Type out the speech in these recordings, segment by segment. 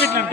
పెట్టినంట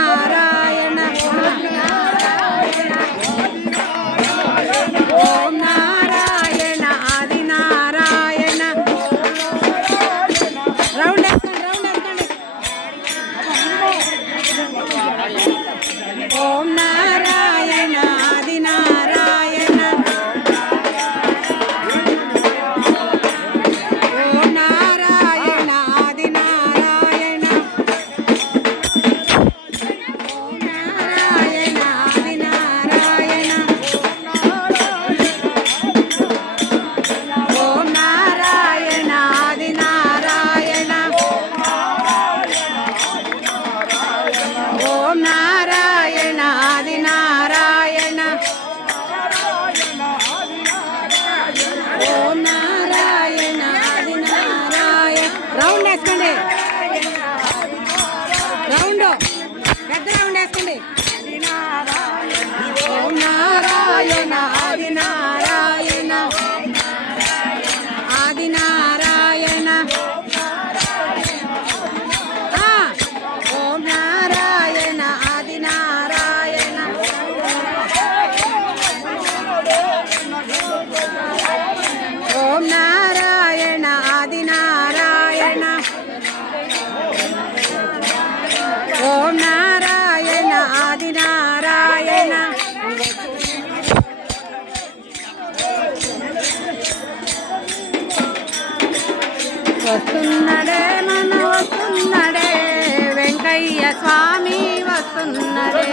നടക്കണ്ടേ? వస్తున్నాడే మన వస్తున్నాడే. వెంకయ్య స్వామి వస్తున్నాడే.